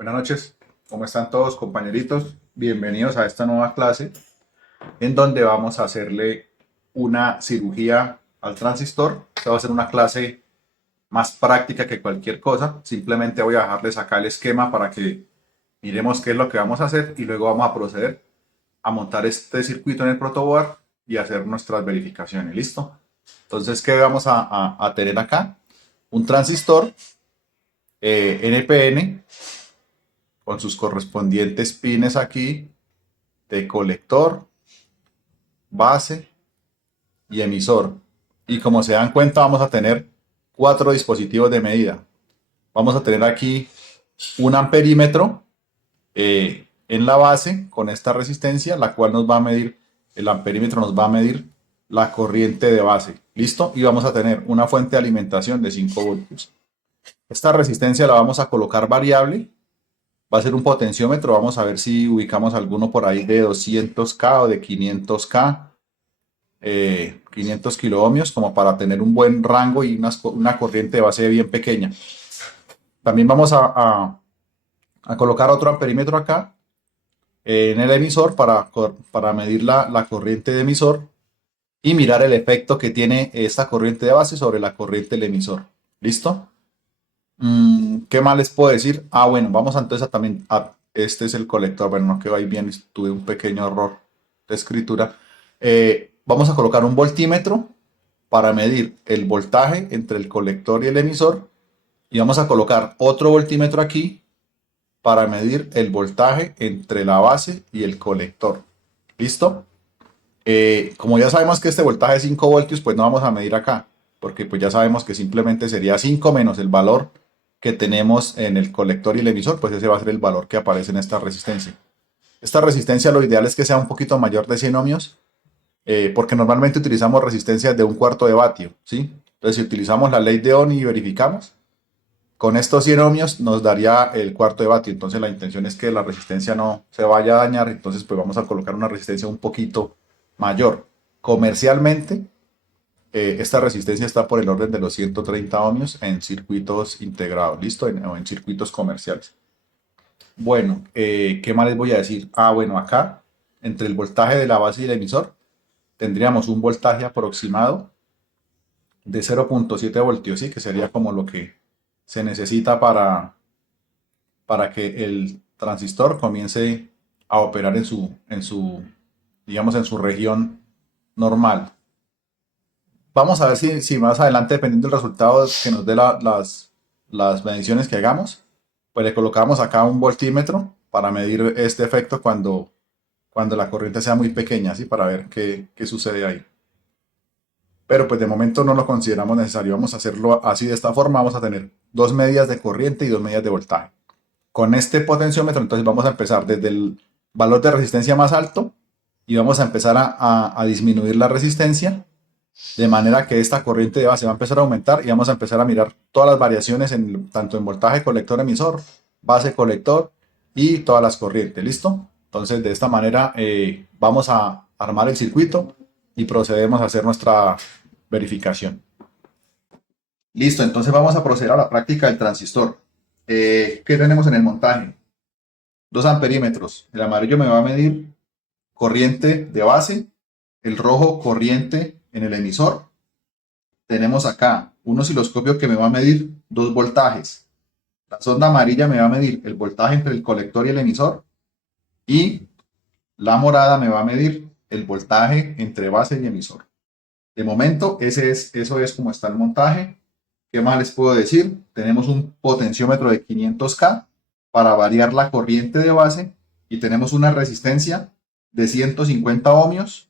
Buenas noches, ¿cómo están todos compañeritos? Bienvenidos a esta nueva clase en donde vamos a hacerle una cirugía al transistor. Esta va a ser una clase más práctica que cualquier cosa. Simplemente voy a dejarles acá el esquema para que miremos qué es lo que vamos a hacer y luego vamos a proceder a montar este circuito en el protoboard y hacer nuestras verificaciones. ¿Listo? Entonces, ¿qué vamos a tener acá? Un transistor NPN con sus correspondientes pines aquí de colector, base y emisor. Y como se dan cuenta, vamos a tener 4 dispositivos de medida. Vamos a tener aquí un amperímetro en la base con esta resistencia, la cual nos va a medir, el amperímetro nos va a medir la corriente de base. ¿Listo? Y vamos a tener una fuente de alimentación de 5 voltios. Esta resistencia la vamos a colocar variable. Va a ser un potenciómetro. Vamos a ver si ubicamos alguno por ahí de 200K o de 500K. 500 kiloohmios, como para tener un buen rango y una corriente de base bien pequeña. También vamos a colocar otro amperímetro acá en el emisor para medir la corriente de emisor y mirar el efecto que tiene esta corriente de base sobre la corriente del emisor. ¿Listo? ¿Qué más les puedo decir? Bueno, vamos entonces también este es el colector. Bueno, no quedó ahí bien, tuve un pequeño error de escritura. Vamos a colocar un voltímetro para medir el voltaje entre el colector y el emisor. Y vamos a colocar otro voltímetro aquí para medir el voltaje entre la base y el colector. ¿Listo? Como ya sabemos que este voltaje es 5 voltios, pues no vamos a medir acá, porque pues ya sabemos que simplemente sería 5 menos el valor que tenemos en el colector y el emisor, pues ese va a ser el valor que aparece en esta resistencia. Esta resistencia lo ideal es que sea un poquito mayor de 100 ohmios, porque normalmente utilizamos resistencias de 1/4 de vatio, ¿sí? Entonces si utilizamos la ley de Ohm y verificamos, con estos 100 ohmios nos daría el cuarto de vatio. Entonces la intención es que la resistencia no se vaya a dañar, entonces pues vamos a colocar una resistencia un poquito mayor. Comercialmente, esta resistencia está por el orden de los 130 ohmios en circuitos integrados, ¿listo? O en circuitos comerciales. Bueno, ¿qué más les voy a decir? Bueno, acá, entre el voltaje de la base y el emisor, tendríamos un voltaje aproximado de 0,7 voltios, ¿sí? Que sería como lo que se necesita para que el transistor comience a operar digamos, en su región normal. Vamos a ver si más adelante, dependiendo del resultado que nos dé las mediciones que hagamos, pues le colocamos acá un voltímetro para medir este efecto cuando la corriente sea muy pequeña, ¿sí? Para ver qué sucede ahí. Pero pues de momento no lo consideramos necesario. Vamos a hacerlo así de esta forma. Vamos a tener 2 medidas de corriente y 2 medidas de voltaje. Con este potenciómetro, entonces vamos a empezar desde el valor de resistencia más alto y vamos a empezar a disminuir la resistencia de manera que esta corriente de base va a empezar a aumentar y vamos a empezar a mirar todas las variaciones tanto en voltaje colector emisor, base colector y todas las corrientes. ¿Listo? Entonces de esta manera vamos a armar el circuito y procedemos a hacer nuestra verificación. Listo, entonces vamos a proceder a la práctica del transistor. ¿Qué tenemos en el montaje? 2 amperímetros. El amarillo me va a medir corriente de base, el rojo corriente en el emisor. Tenemos acá un osciloscopio que me va a medir 2 voltajes. La sonda amarilla me va a medir el voltaje entre el colector y el emisor. Y la morada me va a medir el voltaje entre base y emisor. De momento, eso es como está el montaje. ¿Qué más les puedo decir? Tenemos un potenciómetro de 500K para variar la corriente de base y tenemos una resistencia de 150 ohmios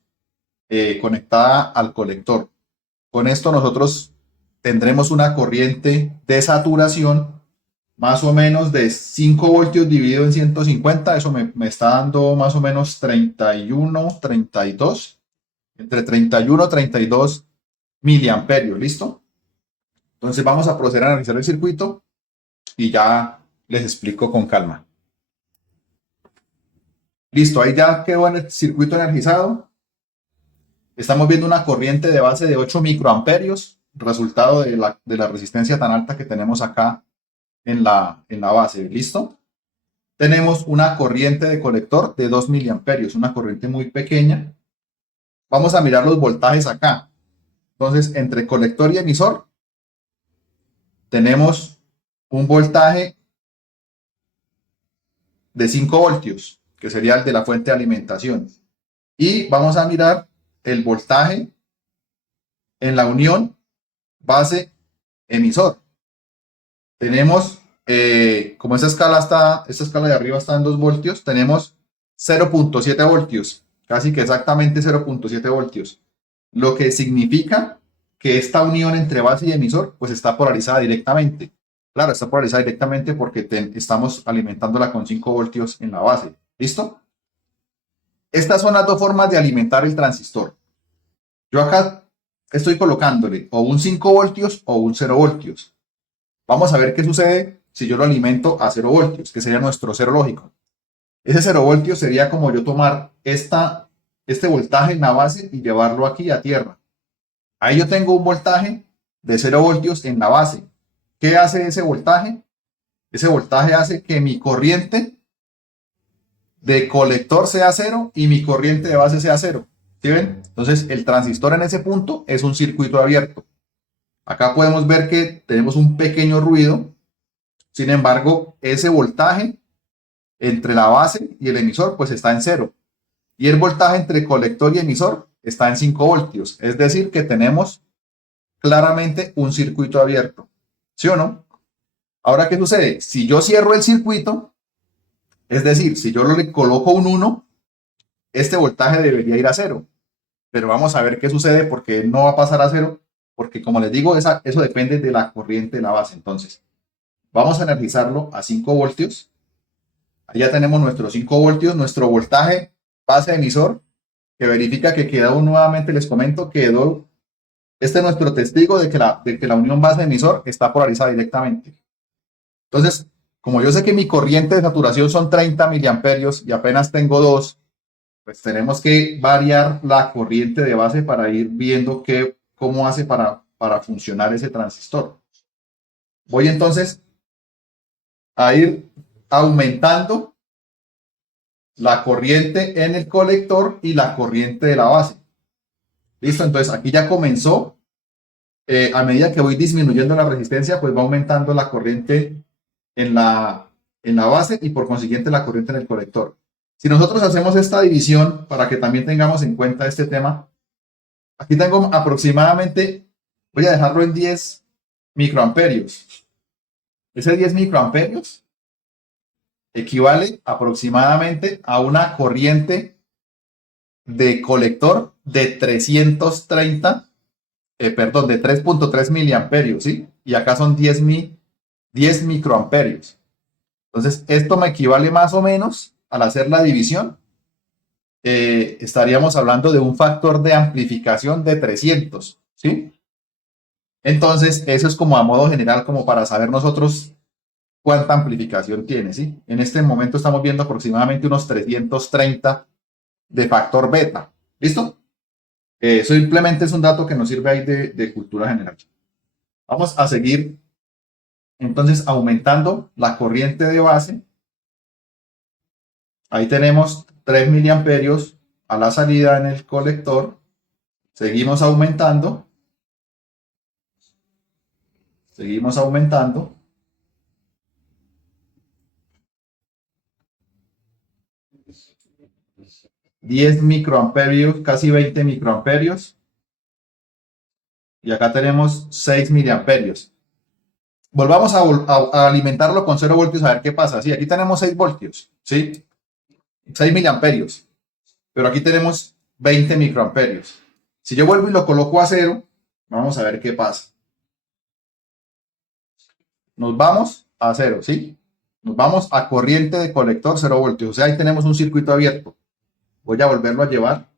conectada al colector. Con esto nosotros tendremos una corriente de saturación más o menos de 5 voltios dividido en 150. Eso me está dando más o menos 31, 32, entre 31 y 32 miliamperios. ¿Listo? Entonces vamos a proceder a analizar el circuito y ya les explico con calma. Listo, ahí ya quedó en el circuito energizado. Estamos viendo una corriente de base de 8 microamperios, resultado de la resistencia tan alta que tenemos acá en la base. ¿Listo? tenemos una corriente de colector de 2 miliamperios, una corriente muy pequeña. Vamos a mirar los voltajes acá. Entonces, entre colector y emisor, tenemos un voltaje de 5 voltios, que sería el de la fuente de alimentación. Y vamos a mirar el voltaje en la unión base-emisor. Tenemos, como esta escala de arriba está en 2 voltios, tenemos 0.7 voltios, casi que exactamente 0.7 voltios, lo que significa que esta unión entre base y emisor pues está polarizada directamente. Claro, está polarizada directamente porque estamos alimentándola con 5 voltios en la base. ¿Listo? Estas son las dos formas de alimentar el transistor. Yo acá estoy colocándole o un 5 voltios o un 0 voltios. Vamos a ver qué sucede si yo lo alimento a 0 voltios, que sería nuestro cero lógico. Ese 0 voltios sería como yo tomar este voltaje en la base y llevarlo aquí a tierra. Ahí yo tengo un voltaje de 0 voltios en la base. ¿Qué hace ese voltaje? Ese voltaje hace que mi corriente de colector sea 0 y mi corriente de base sea 0. ¿Sí ven? Entonces el transistor en ese punto es un circuito abierto. Acá podemos ver que tenemos un pequeño ruido. Sin embargo, ese voltaje entre la base y el emisor pues está en 0. Y el voltaje entre colector y emisor está en 5 voltios. Es decir, que tenemos claramente un circuito abierto. ¿Sí o no? Ahora, ¿qué sucede? Si yo cierro el circuito, es decir, si yo le coloco un 1, este voltaje debería ir a 0. Pero vamos a ver qué sucede porque no va a pasar a 0, porque como les digo, eso depende de la corriente de la base. Entonces, vamos a energizarlo a 5 voltios. Ahí ya tenemos nuestros 5 voltios, nuestro voltaje base emisor, que verifica que quedó nuevamente, les comento, quedó, este es nuestro testigo de que la unión base emisor está polarizada directamente. Entonces, como yo sé que mi corriente de saturación son 30 miliamperios y apenas tengo 2, pues tenemos que variar la corriente de base para ir viendo cómo hace para funcionar ese transistor. Voy entonces a ir aumentando la corriente en el colector y la corriente de la base. Listo, entonces aquí ya comenzó. A medida que voy disminuyendo la resistencia, pues va aumentando la corriente en la base y por consiguiente la corriente en el colector. Si nosotros hacemos esta división para que también tengamos en cuenta este tema, aquí tengo aproximadamente, voy a dejarlo en 10 microamperios. Ese 10 microamperios equivale aproximadamente a una corriente de colector de 330, de 3.3 miliamperios, ¿sí? Y acá son 10 microamperios. Entonces, esto me equivale más o menos, al hacer la división, estaríamos hablando de un factor de amplificación de 300, ¿sí? Entonces, eso es como a modo general, como para saber nosotros cuánta amplificación tiene, ¿sí? En este momento estamos viendo aproximadamente unos 330 de factor beta. ¿Listo? Simplemente es un dato que nos sirve ahí de cultura general. Vamos a seguir entonces aumentando la corriente de base. Ahí tenemos 3 miliamperios a la salida en el colector. Seguimos aumentando. Seguimos aumentando. $10 microamperios, casi 20 microamperios. Y acá tenemos 6 miliamperios. Volvamos a alimentarlo con 0 voltios a ver qué pasa. Sí, aquí tenemos 6 voltios, ¿sí? 6 miliamperios. Pero aquí tenemos 20 microamperios. Si yo vuelvo y lo coloco a 0, vamos a ver qué pasa. Nos vamos a 0, ¿sí? Nos vamos a corriente de colector 0 voltios. O sea, ahí tenemos un circuito abierto. Voy a volverlo a llevar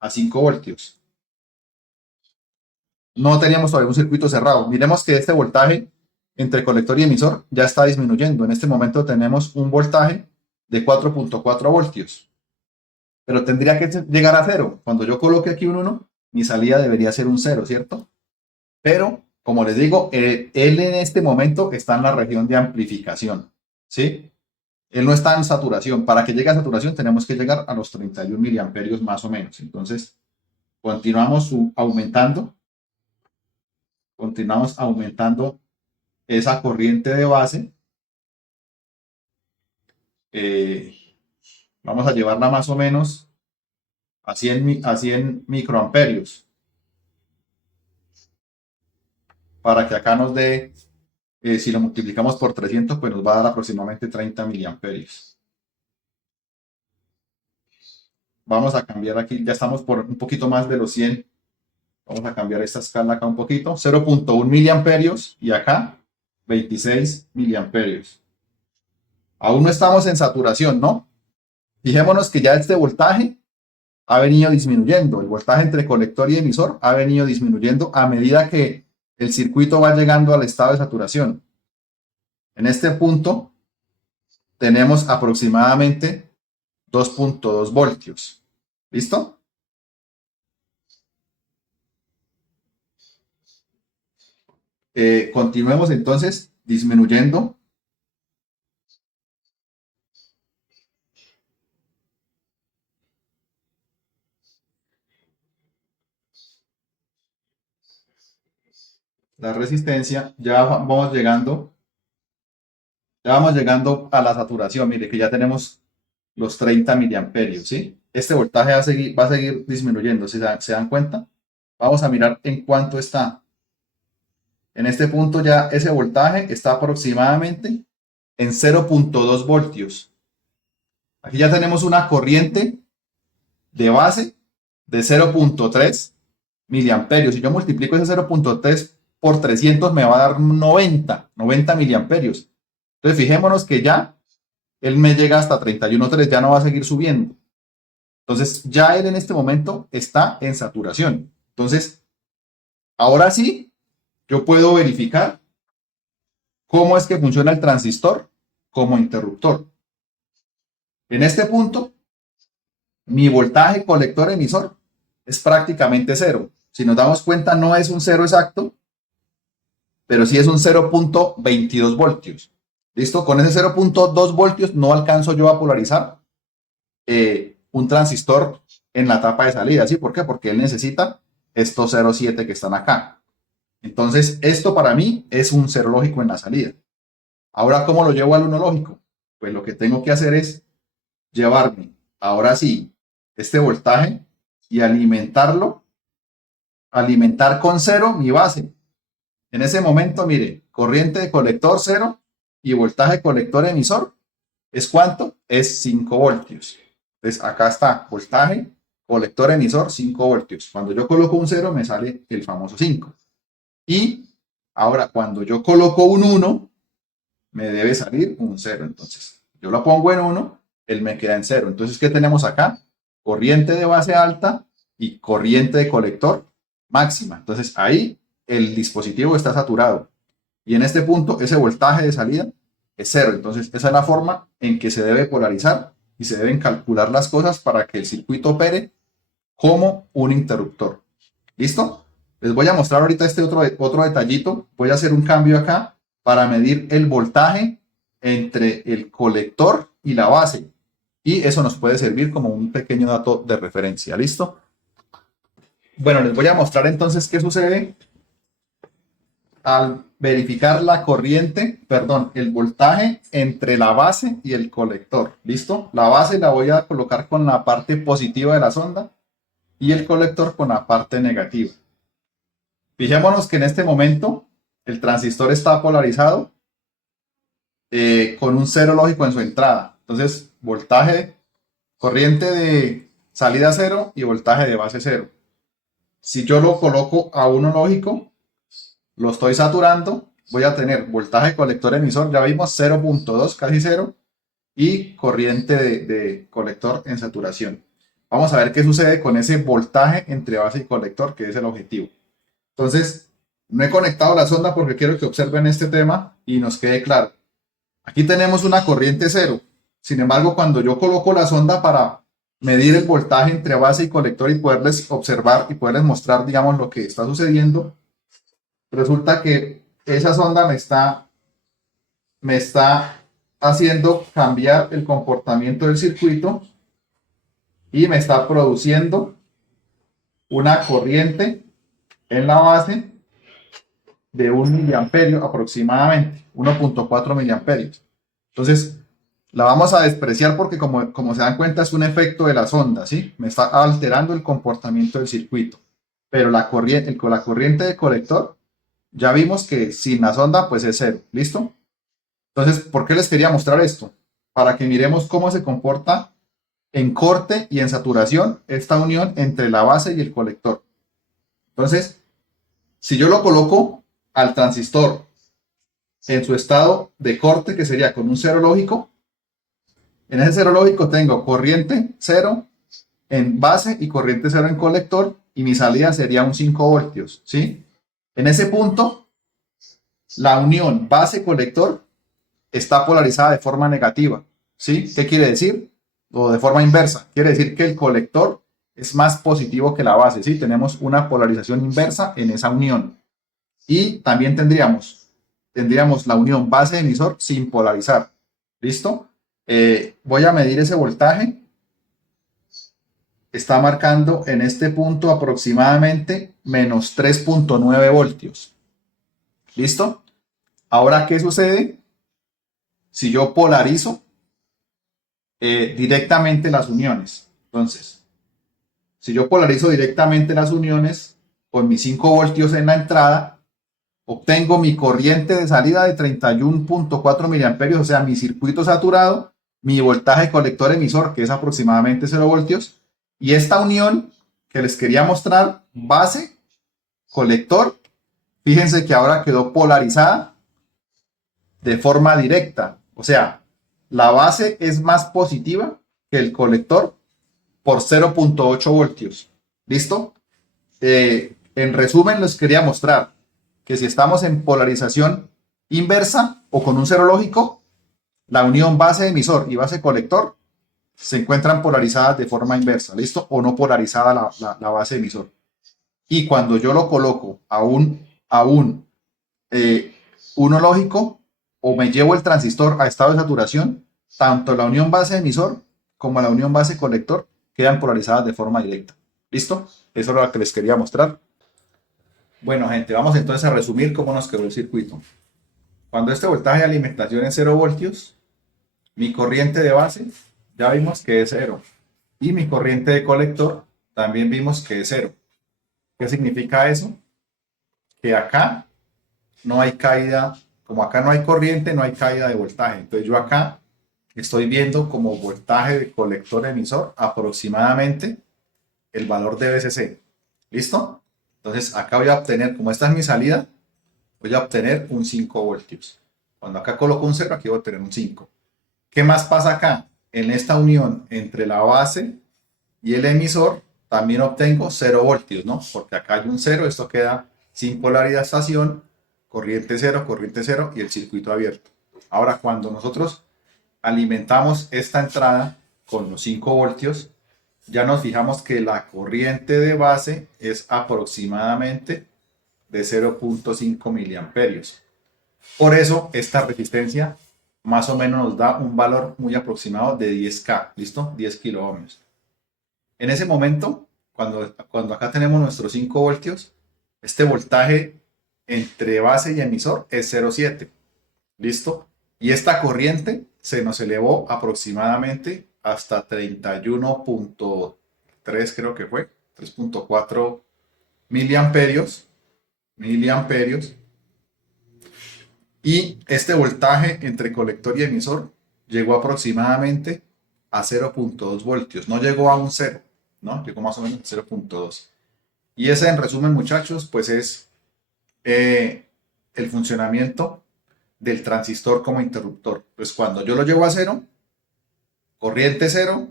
a 5 voltios. No teníamos todavía un circuito cerrado. Miremos que este voltaje entre colector y emisor ya está disminuyendo. En este momento tenemos un voltaje de 4.4 voltios. Pero tendría que llegar a 0. Cuando yo coloque aquí un 1, mi salida debería ser un 0, ¿cierto? Pero, como les digo, él en este momento está en la región de amplificación, ¿sí? él no está en saturación. Para que llegue a saturación tenemos que llegar a los 31 miliamperios más o menos. Entonces, continuamos aumentando. Continuamos aumentando esa corriente de base. Vamos a llevarla más o menos a 100 microamperios. Para que acá nos dé, si lo multiplicamos por 300, pues nos va a dar aproximadamente 30 miliamperios. Vamos a cambiar aquí, ya estamos por un poquito más de los 100. Vamos a cambiar esta escala acá un poquito. 0.1 miliamperios y acá 26 miliamperios. Aún no estamos en saturación, ¿no? Fijémonos que ya este voltaje ha venido disminuyendo. El voltaje entre colector y emisor ha venido disminuyendo a medida que el circuito va llegando al estado de saturación. En este punto tenemos aproximadamente 2.2 voltios. ¿Listo? Continuemos entonces disminuyendo. La resistencia, ya vamos llegando a la saturación. Mire que ya tenemos los 30 miliamperios, ¿sí? Este voltaje va a seguir disminuyendo, ¿se dan cuenta? Vamos a mirar en cuánto está. En este punto ya ese voltaje está aproximadamente en 0.2 voltios. Aquí ya tenemos una corriente de base de 0.3 miliamperios. Si yo multiplico ese 0.3 por 300 me va a dar 90 miliamperios. Entonces fijémonos que ya él me llega hasta 31.3, ya no va a seguir subiendo. Entonces ya él en este momento está en saturación. Entonces, ahora sí, yo puedo verificar cómo es que funciona el transistor como interruptor. En este punto, mi voltaje colector emisor es prácticamente cero. Si nos damos cuenta, no es un cero exacto, pero sí es un 0.22 voltios. ¿Listo? Con ese 0.2 voltios no alcanzo yo a polarizar un transistor en la tapa de salida. ¿Sí? ¿Por qué? Porque él necesita estos 0.7 que están acá. Entonces, esto para mí es un cero lógico en la salida. Ahora, ¿cómo lo llevo al uno lógico? Pues lo que tengo que hacer es llevarme, ahora sí, este voltaje y alimentar con cero mi base. En ese momento, mire, corriente de colector 0 y voltaje colector emisor, ¿es cuánto? Es 5 voltios. Entonces, acá está, voltaje colector emisor 5 voltios. Cuando yo coloco un 0 me sale el famoso 5. Y ahora, cuando yo coloco un 1, me debe salir un 0. Entonces, yo lo pongo en 1, él me queda en 0. Entonces, ¿qué tenemos acá? Corriente de base alta y corriente de colector máxima. Entonces, ahí el dispositivo está saturado. Y en este punto, ese voltaje de salida es 0. Entonces, esa es la forma en que se debe polarizar y se deben calcular las cosas para que el circuito opere como un interruptor. ¿Listo? Les voy a mostrar ahorita este otro detallito. Voy a hacer un cambio acá para medir el voltaje entre el colector y la base. Y eso nos puede servir como un pequeño dato de referencia. ¿Listo? Bueno, les voy a mostrar entonces qué sucede al verificar la corriente, perdón, el voltaje entre la base y el colector. ¿Listo? La base la voy a colocar con la parte positiva de la sonda y el colector con la parte negativa. Fijémonos que en este momento el transistor está polarizado con un cero lógico en su entrada. Entonces, voltaje, corriente de salida 0 y voltaje de base 0. Si yo lo coloco a 1 lógico, lo estoy saturando, voy a tener voltaje colector emisor, ya vimos 0.2, casi 0, y corriente de colector en saturación. Vamos a ver qué sucede con ese voltaje entre base y colector, que es el objetivo. Entonces, no he conectado la sonda porque quiero que observen este tema y nos quede claro. Aquí tenemos una corriente 0. Sin embargo, cuando yo coloco la sonda para medir el voltaje entre base y colector y poderles observar y poderles mostrar, digamos, lo que está sucediendo, resulta que esa sonda me está haciendo cambiar el comportamiento del circuito y me está produciendo una corriente en la base de 1 miliamperio aproximadamente, 1.4 miliamperios. Entonces, la vamos a despreciar porque como se dan cuenta es un efecto de las ondas, ¿sí? Me está alterando el comportamiento del circuito. Pero con la corriente de colector, ya vimos que sin la sonda pues es cero, ¿listo? Entonces, ¿por qué les quería mostrar esto? Para que miremos cómo se comporta en corte y en saturación esta unión entre la base y el colector. Entonces, si yo lo coloco al transistor en su estado de corte, que sería con un cero lógico, en ese cero lógico tengo corriente cero en base y corriente cero en colector, y mi salida sería un 5 voltios, ¿sí? En ese punto, la unión base-colector está polarizada de forma negativa, ¿sí? ¿Qué quiere decir? O de forma inversa. Quiere decir que el colector es más positivo que la base, ¿sí? Tenemos una polarización inversa en esa unión. Y también tendríamos la unión base-emisor sin polarizar. ¿Listo? Voy a medir ese voltaje. Está marcando en este punto aproximadamente menos 3.9 voltios. ¿Listo? Ahora, ¿qué sucede si yo polarizo directamente las uniones? Entonces, si yo polarizo directamente las uniones con mis 5 voltios en la entrada, obtengo mi corriente de salida de 31.4 miliamperios, o sea, mi circuito saturado, mi voltaje colector emisor, que es aproximadamente 0 voltios, y esta unión que les quería mostrar, base, colector, fíjense que ahora quedó polarizada de forma directa, o sea, la base es más positiva que el colector por 0.8 voltios. ¿Listo? En resumen, les quería mostrar que si estamos en polarización inversa o con un cero lógico, la unión base emisor y base colector se encuentran polarizadas de forma inversa, ¿listo? O no polarizada la base emisor. Y cuando yo lo coloco a un uno lógico, o me llevo el transistor a estado de saturación, tanto la unión base emisor como la unión base colector quedan polarizadas de forma directa. ¿Listo? Eso es lo que les quería mostrar. Bueno, gente, vamos entonces a resumir cómo nos quedó el circuito. Cuando este voltaje de alimentación es 0 voltios, mi corriente de base ya vimos que es 0. Y mi corriente de colector también vimos que es 0. ¿Qué significa eso? Que acá no hay caída, como acá no hay corriente, no hay caída de voltaje. Entonces yo acá estoy viendo como voltaje de colector emisor aproximadamente el valor de VCC. ¿Listo? Entonces acá voy a obtener, como esta es mi salida, voy a obtener un 5 voltios. Cuando acá coloco un 0, aquí voy a obtener un 5. ¿Qué más pasa acá? En esta unión entre la base y el emisor también obtengo 0 voltios, ¿no? Porque acá hay un 0, esto queda sin polarización, corriente 0 y el circuito abierto. Ahora, cuando nosotros alimentamos esta entrada con los 5 voltios, ya nos fijamos que la corriente de base es aproximadamente de 0.5 miliamperios. Por eso esta resistencia más o menos nos da un valor muy aproximado de 10K, ¿listo? 10 kiloohmios. En ese momento, cuando acá tenemos nuestros 5 voltios, este voltaje entre base y emisor es 0.7, ¿listo? Y esta corriente se nos elevó aproximadamente hasta 31.3, creo que fue, 3.4 miliamperios, y este voltaje entre colector y emisor llegó aproximadamente a 0.2 voltios, no llegó a un 0, ¿no? Llegó más o menos a 0.2. Y ese, en resumen, muchachos, pues es el funcionamiento del transistor como interruptor. Pues cuando yo lo llevo a 0, corriente 0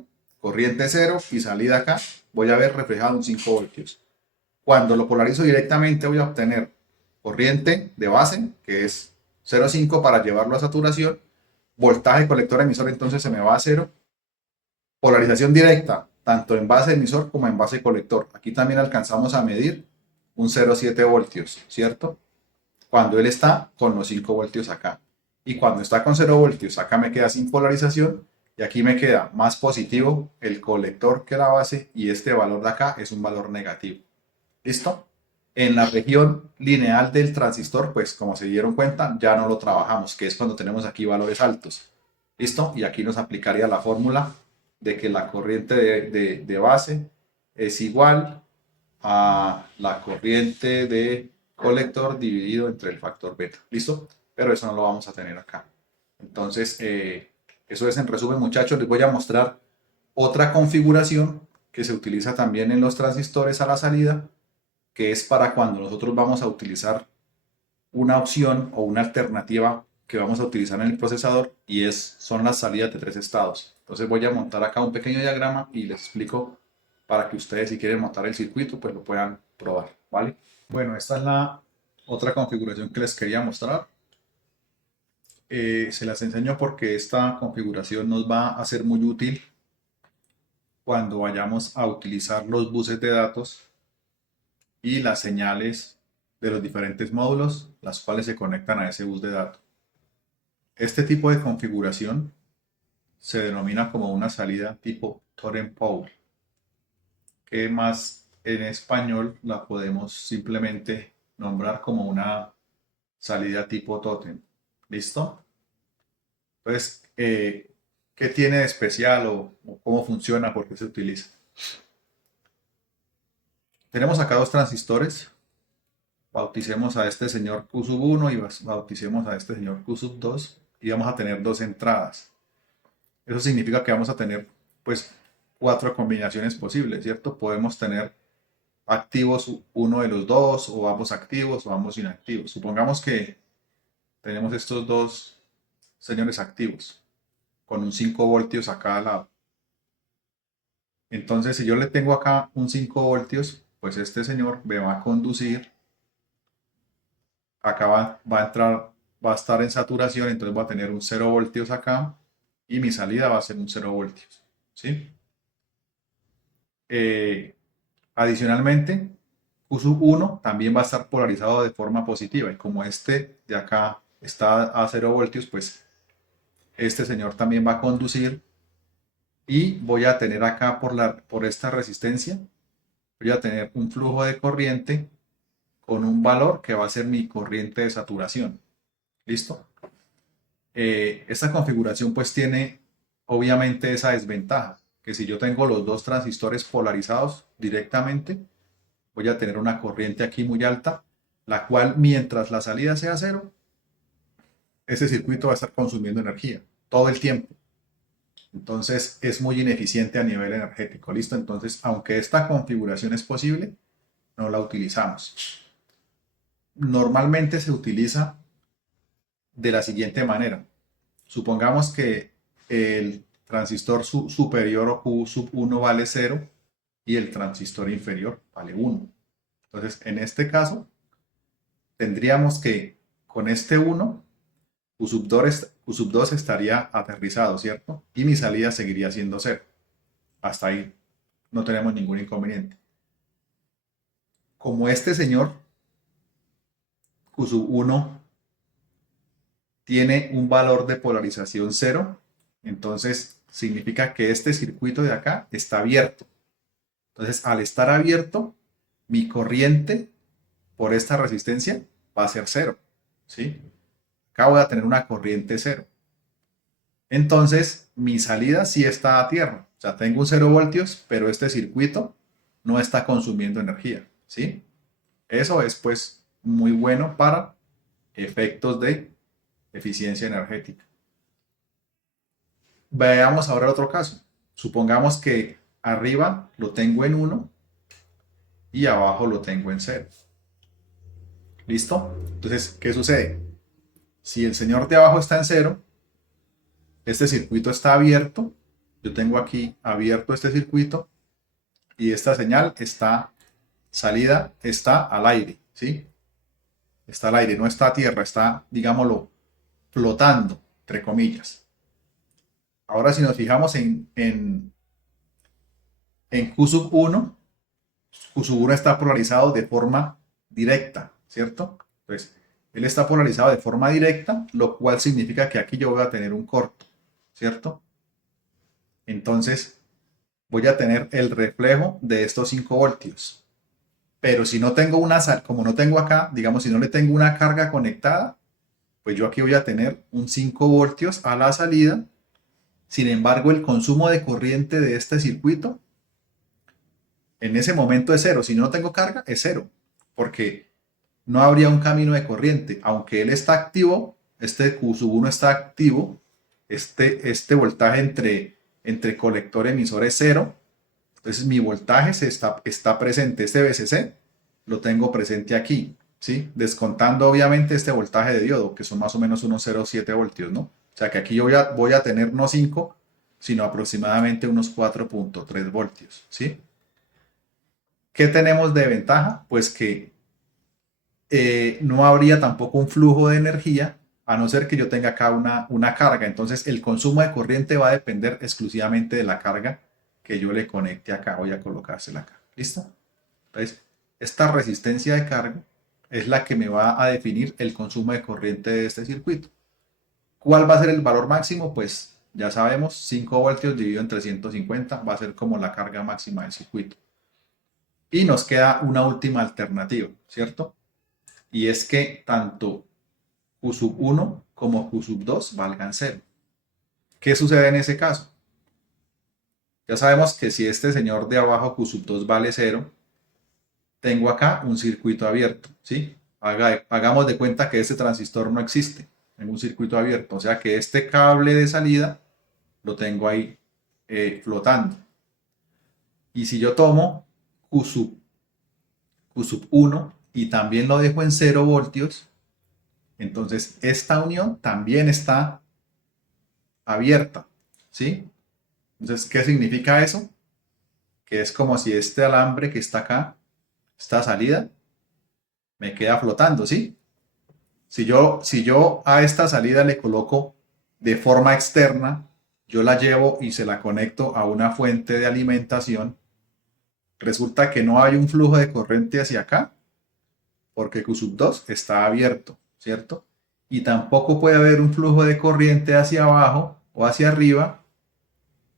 y salida acá, voy a ver reflejado un 5 voltios. Cuando lo polarizo directamente voy a obtener corriente de base, que es 0.5 para llevarlo a saturación, voltaje colector emisor entonces se me va a 0, polarización directa, tanto en base emisor como en base colector. Aquí también alcanzamos a medir un 0.7 voltios, ¿cierto? Cuando él está con los 5 voltios acá. Y cuando está con 0 voltios, acá me queda sin polarización y aquí me queda más positivo el colector que la base y este valor de acá es un valor negativo. ¿Listo? En la región lineal del transistor, pues como se dieron cuenta, ya no lo trabajamos, que es cuando tenemos aquí valores altos. ¿Listo? Y aquí nos aplicaría la fórmula de que la corriente de base es igual a la corriente de colector dividido entre el factor beta. ¿Listo? Pero eso no lo vamos a tener acá. Entonces, eso es en resumen, muchachos. Les voy a mostrar otra configuración que se utiliza también en los transistores a la salida, que es para cuando nosotros vamos a utilizar una opción o una alternativa que vamos a utilizar en el procesador y son las salidas de 3 estados. Entonces voy a montar acá un pequeño diagrama y les explico para que ustedes, si quieren montar el circuito, pues lo puedan probar, ¿vale? Bueno, esta es la otra configuración que les quería mostrar. Se las enseño porque esta configuración nos va a ser muy útil cuando vayamos a utilizar los buses de datos y las señales de los diferentes módulos, las cuales se conectan a ese bus de datos. Este tipo de configuración se denomina como una salida tipo Totem Pole, que más en español la podemos simplemente nombrar como una salida tipo Totem. ¿Listo? Entonces, ¿qué tiene de especial o cómo funciona? ¿Por qué se utiliza? Tenemos acá 2 transistores. Bauticemos a este señor Q sub 1 y bauticemos a este señor Q sub 2 y vamos a tener 2 entradas. Eso significa que vamos a tener pues 4 combinaciones posibles, ¿cierto? Podemos tener activos uno de los dos o ambos activos o ambos inactivos. Supongamos que tenemos estos 2 señores activos con un 5 voltios a cada lado. Entonces, si yo le tengo acá un 5 voltios, pues este señor me va a conducir, acá va a entrar, va a estar en saturación, entonces va a tener un 0 voltios acá y mi salida va a ser un 0 voltios, ¿sí? Adicionalmente, Q sub 1 también va a estar polarizado de forma positiva y como este de acá está a 0 voltios, pues este señor también va a conducir y voy a tener acá por esta resistencia, voy a tener un flujo de corriente con un valor que va a ser mi corriente de saturación. ¿Listo? Esta configuración pues tiene obviamente esa desventaja, que si yo tengo los 2 transistores polarizados directamente, voy a tener una corriente aquí muy alta, la cual mientras la salida sea cero, ese circuito va a estar consumiendo energía todo el tiempo. Entonces es muy ineficiente a nivel energético. ¿Listo? Entonces, aunque esta configuración es posible, no la utilizamos. Normalmente se utiliza de la siguiente manera. Supongamos que el transistor superior o Q sub 1 vale 0 y el transistor inferior vale 1. Entonces, en este caso, tendríamos que con este 1, Q sub 2 estaría aterrizado, ¿cierto? Y mi salida seguiría siendo 0. Hasta ahí no tenemos ningún inconveniente. Como este señor Q sub 1 tiene un valor de polarización 0, entonces significa que este circuito de acá está abierto. Entonces, al estar abierto, mi corriente por esta resistencia va a ser 0, ¿sí? Acá voy a tener una corriente 0. Entonces, mi salida sí está a tierra. O sea, tengo un 0 voltios, pero este circuito no está consumiendo energía, ¿sí? Eso es pues muy bueno para efectos de eficiencia energética. Veamos ahora otro caso. Supongamos que arriba lo tengo en 1 y abajo lo tengo en 0. ¿Listo? Entonces, ¿qué sucede? Si el señor de abajo está en 0, este circuito está abierto. Yo tengo aquí abierto este circuito y esta señal está salida, está al aire, ¿sí? Está al aire, no está a tierra, está, digámoslo, flotando, entre comillas. Ahora, si nos fijamos en Q sub 1, Q sub 1 está polarizado de forma directa, ¿cierto? Entonces, Él está polarizado de forma directa, lo cual significa que aquí yo voy a tener un corto, ¿cierto? Entonces voy a tener el reflejo de estos 5 voltios. Pero si no tengo una sal, como no tengo acá, digamos, si no le tengo una carga conectada, pues yo aquí voy a tener un 5 voltios a la salida. Sin embargo, el consumo de corriente de este circuito en ese momento es cero. Si no tengo carga, es cero, porque no habría un camino de corriente. Aunque él está activo, este Q1 está activo, este voltaje entre colector y emisor es cero. Entonces mi voltaje está presente, este VCC lo tengo presente aquí, ¿sí? Descontando obviamente este voltaje de diodo, que son más o menos unos 0,7 voltios, ¿no? O sea que aquí yo voy a tener no 5, sino aproximadamente unos 4,3 voltios, ¿sí? ¿Qué tenemos de ventaja? Pues que no habría tampoco un flujo de energía, a no ser que yo tenga acá una carga. Entonces el consumo de corriente va a depender exclusivamente de la carga que yo le conecte acá. Voy a colocársela acá. ¿Listo? Entonces, esta resistencia de carga es la que me va a definir el consumo de corriente de este circuito. ¿Cuál va a ser el valor máximo? Pues ya sabemos, 5 voltios dividido entre 150 va a ser como la carga máxima del circuito. Y nos queda una última alternativa, ¿cierto? Y es que tanto Q sub 1 como Q sub 2 valgan 0. ¿Qué sucede en ese caso? Ya sabemos que si este señor de abajo Q sub 2 vale 0, tengo acá un circuito abierto, ¿sí? Hagamos de cuenta que este transistor no existe en un circuito abierto, o sea que este cable de salida lo tengo ahí flotando. Y si yo tomo Q sub 1 y también lo dejo en 0 voltios, entonces esta unión también está abierta, ¿sí? Entonces, ¿qué significa eso? Que es como si este alambre que está acá, esta salida, me queda flotando, ¿sí? Si yo a esta salida le coloco de forma externa, yo la llevo y se la conecto a una fuente de alimentación, resulta que no hay un flujo de corriente hacia acá, porque Q sub 2 está abierto, ¿cierto? Y tampoco puede haber un flujo de corriente hacia abajo o hacia arriba.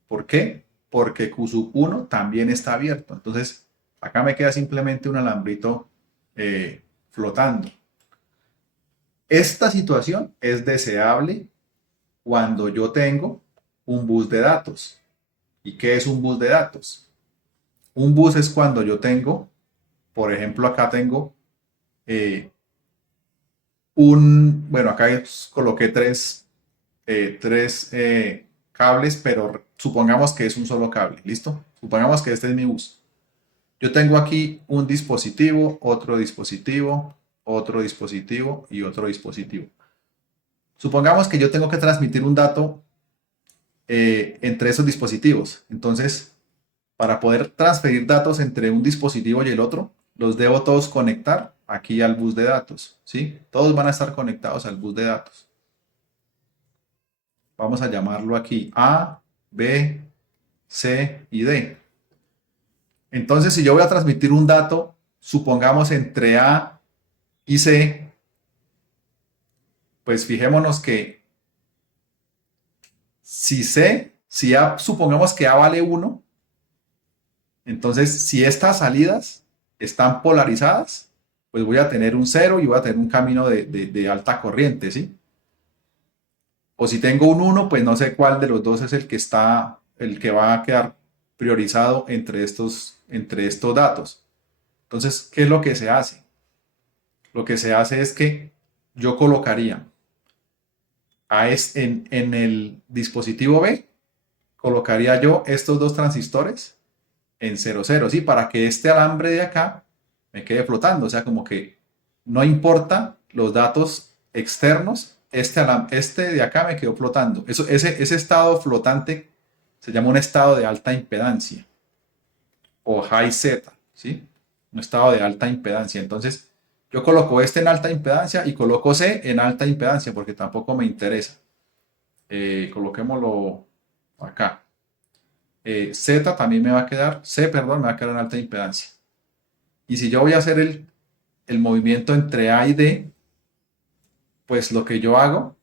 ¿Por qué? Porque Q sub 1 también está abierto. Entonces, acá me queda simplemente un alambrito flotando. Esta situación es deseable cuando yo tengo un bus de datos. ¿Y qué es un bus de datos? Un bus es cuando yo tengo, por ejemplo, acá tengo eh, bueno, acá coloqué tres cables, pero supongamos que es un solo cable, ¿listo? Supongamos que este es mi bus. Yo tengo aquí un dispositivo, otro dispositivo, otro dispositivo y otro dispositivo. Supongamos que yo tengo que transmitir un dato entre esos dispositivos. Entonces, para poder transferir datos entre un dispositivo y el otro, los debo todos conectar aquí al bus de datos, ¿sí? Todos van a estar conectados al bus de datos. Vamos a llamarlo aquí A, B, C y D. Entonces, si yo voy a transmitir un dato, supongamos entre A y C, pues fijémonos que si A, supongamos que A vale 1, entonces si estas salidas están polarizadas, pues voy a tener un 0 y voy a tener un camino de alta corriente, ¿sí? O si tengo un 1, pues no sé cuál de los dos es el que va a quedar priorizado entre estos datos. Entonces, ¿qué es lo que se hace? Lo que se hace es que yo colocaría en el dispositivo B, colocaría yo estos dos transistores en 00, ¿sí? Para que este alambre de acá me quede flotando, o sea, como que no importa los datos externos, este de acá me quedó flotando. Ese estado flotante se llama un estado de alta impedancia o high Z, ¿sí? Un estado de alta impedancia. Entonces, yo coloco este en alta impedancia y coloco C en alta impedancia porque tampoco me interesa. Coloquémoslo acá. Z también me va a quedar, C, perdón, me va a quedar en alta impedancia. Y si yo voy a hacer el movimiento entre A y D, pues lo que yo hago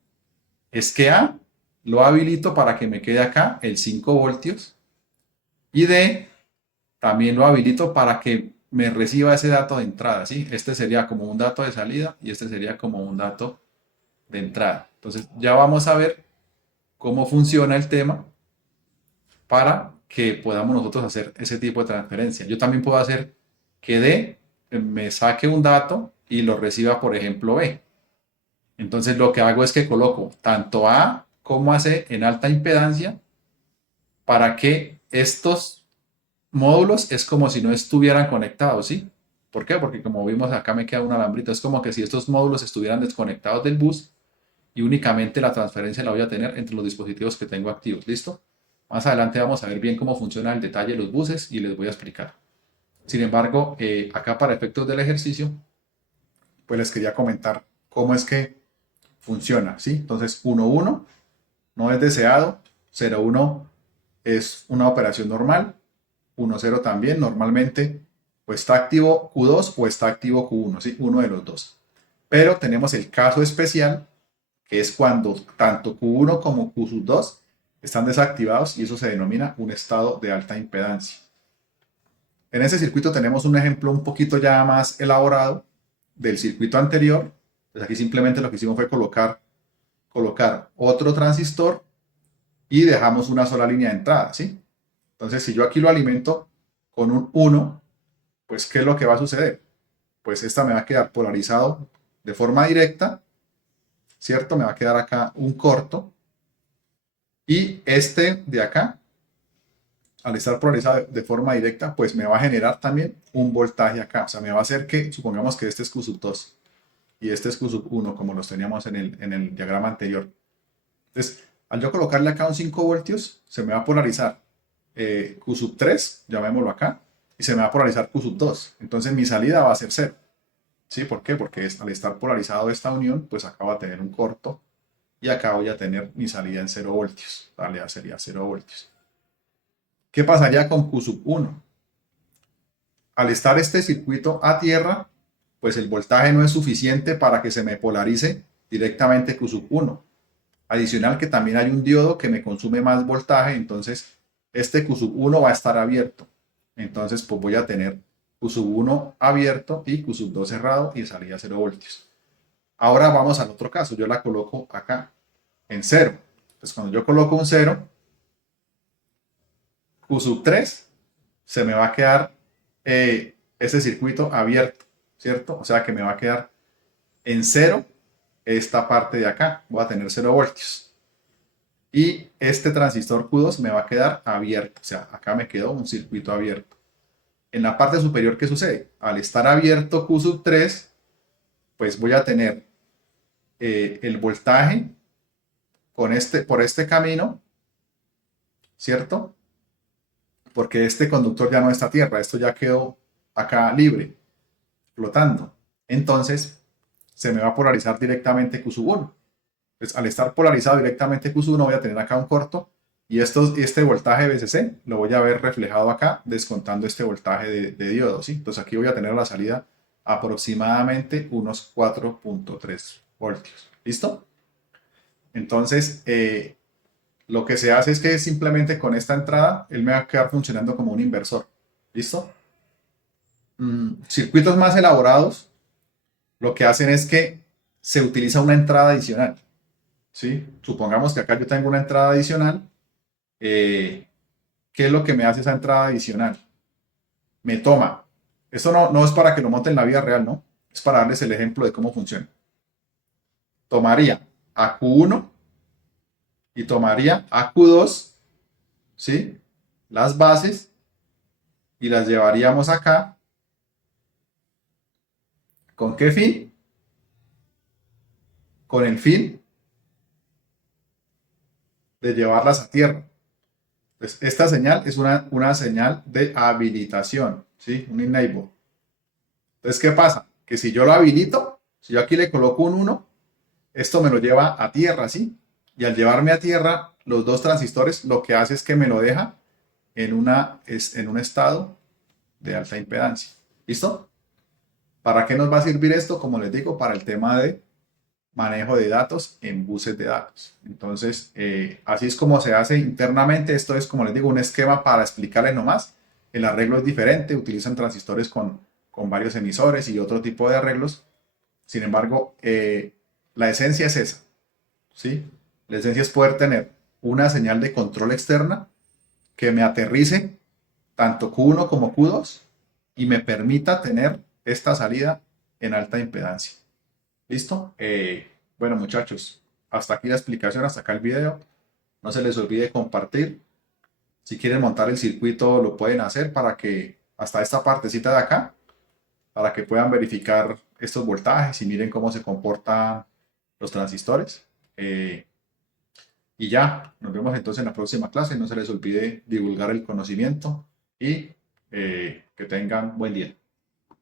es que A lo habilito para que me quede acá el 5 voltios y D también lo habilito para que me reciba ese dato de entrada, ¿sí? Este sería como un dato de salida y este sería como un dato de entrada. Entonces ya vamos a ver cómo funciona el tema para que podamos nosotros hacer ese tipo de transferencia. Yo también puedo hacer que D me saque un dato y lo reciba, por ejemplo, B. Entonces lo que hago es que coloco tanto A como a C en alta impedancia para que estos módulos es como si no estuvieran conectados, ¿sí? ¿Por qué? Porque como vimos acá me queda un alambrito, es como que si estos módulos estuvieran desconectados del bus y únicamente la transferencia la voy a tener entre los dispositivos que tengo activos, ¿listo? Más adelante vamos a ver bien cómo funciona el detalle de los buses y les voy a explicar. Sin embargo, acá para efectos del ejercicio, pues les quería comentar cómo es que funciona, ¿sí? Entonces, 1-1 no es deseado, 0-1 es una operación normal, 1-0 también, normalmente o está activo Q2 o está activo Q1, ¿sí? Uno de los dos. Pero tenemos el caso especial, que es cuando tanto Q1 como Q2 están desactivados y eso se denomina un estado de alta impedancia. En ese circuito tenemos un ejemplo un poquito ya más elaborado del circuito anterior. Pues aquí simplemente lo que hicimos fue colocar otro transistor y dejamos una sola línea de entrada, ¿sí? Entonces, si yo aquí lo alimento con un 1, pues ¿qué es lo que va a suceder? Pues esta me va a quedar polarizado de forma directa, ¿cierto? Me va a quedar acá un corto y este de acá, al estar polarizado de forma directa, pues me va a generar también un voltaje acá. O sea, me va a hacer que, supongamos que este es Q2 y este es Q1, como los teníamos en el diagrama anterior. Entonces, al yo colocarle acá un 5 voltios, se me va a polarizar Q3, llamémoslo acá, y se me va a polarizar Q2. Entonces mi salida va a ser 0. ¿Sí? ¿Por qué? Porque al estar polarizado esta unión, pues acá va a tener un corto y acá voy a tener mi salida en 0 voltios. Dale, ya sería 0 voltios. ¿Qué pasaría con Q1? Al estar este circuito a tierra, pues el voltaje no es suficiente para que se me polarice directamente Q1. Adicional que también hay un diodo que me consume más voltaje, entonces este Q1 va a estar abierto. Entonces pues voy a tener Q1 abierto y Q2 cerrado y salida 0 voltios. Ahora vamos al otro caso, yo la coloco acá en 0. Entonces cuando yo coloco un 0, Q3 se me va a quedar ese circuito abierto, ¿cierto? O sea que me va a quedar en 0 esta parte de acá, voy a tener 0 voltios. Y este transistor Q2 me va a quedar abierto, o sea, acá me quedó un circuito abierto. En la parte superior, ¿qué sucede? Al estar abierto Q3, pues voy a tener el voltaje por este camino, ¿cierto? Porque este conductor ya no está a tierra, esto ya quedó acá libre, flotando. Entonces, se me va a polarizar directamente Q1. Pues al estar polarizado directamente Q1 voy a tener acá un corto y este voltaje BCC lo voy a ver reflejado acá descontando este voltaje de diodo, ¿sí? Entonces aquí voy a tener la salida aproximadamente unos 4.3 voltios. ¿Listo? Entonces, lo que se hace es que simplemente con esta entrada él me va a quedar funcionando como un inversor. ¿Listo? Circuitos más elaborados lo que hacen es que se utiliza una entrada adicional. ¿Sí? Supongamos que acá yo tengo una entrada adicional. ¿Qué es lo que me hace esa entrada adicional? Me toma. Esto no es para que lo monte en la vida real, ¿no? Es para darles el ejemplo de cómo funciona. Tomaría a Q1 y tomaría a Q2, ¿sí? Las bases y las llevaríamos acá. ¿Con qué fin? Con el fin de llevarlas a tierra. Entonces, esta señal es una señal de habilitación, ¿sí? Un enable. Entonces, ¿qué pasa? Que si yo lo habilito, si yo aquí le coloco un 1, esto me lo lleva a tierra, ¿sí? Y al llevarme a tierra, los dos transistores lo que hace es que me lo deja en un estado de alta impedancia. ¿Listo? ¿Para qué nos va a servir esto? Como les digo, para el tema de manejo de datos en buses de datos. Entonces, así es como se hace internamente. Esto es, como les digo, un esquema para explicarles nomás. El arreglo es diferente, utilizan transistores con varios emisores y otro tipo de arreglos. Sin embargo, la esencia es esa, ¿sí? La esencia es poder tener una señal de control externa que me aterrice tanto Q1 como Q2 y me permita tener esta salida en alta impedancia. ¿Listo? Bueno, muchachos, hasta aquí la explicación, hasta acá el video. No se les olvide compartir. Si quieren montar el circuito, lo pueden hacer para que hasta esta partecita de acá, para que puedan verificar estos voltajes y miren cómo se comportan los transistores. Y ya, nos vemos entonces en la próxima clase. No se les olvide divulgar el conocimiento y que tengan buen día.